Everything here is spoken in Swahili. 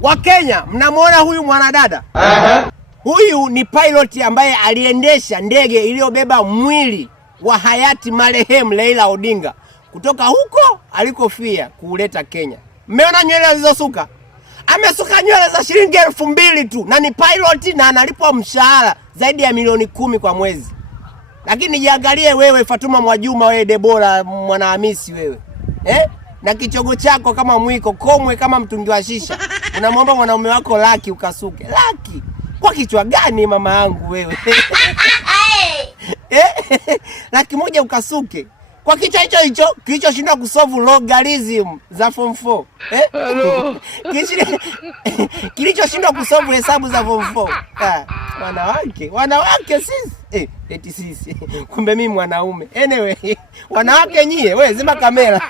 Wa Kenya, mnamuona huyu mwanadada? Huyu ni pilot ambaye aliendesha ndege iliyobeba mwili wa hayati marehemu Raila Odinga kutoka huko alikofia kuuleta Kenya. Mmeona nywele alizosuka? Amesuka nywele za shilingi 2,000 tu, na ni pilot na analipwa mshahara zaidi ya milioni 10 kwa mwezi. Lakini jiangalie wewe Fatuma Mwajuma, wewe Debora Mwanahamisi wewe. Na kichogo chako kama mwiko, komwe kama mtungi wa shisha. Unamwomba mwanaume wako laki ukasuke. Laki? Kwa kichwa gani mama yangu wewe? Laki moja ukasuke. Kwa kichwa hicho kilichoshinda kusolve logarithm za form 4. Kilichoshinda kusolve hesabu za form 4. Wanawake sisi. Eti sisi. Kumbe mimi mwanaume. Anyway, wanawake nyie, wewe zima kamera.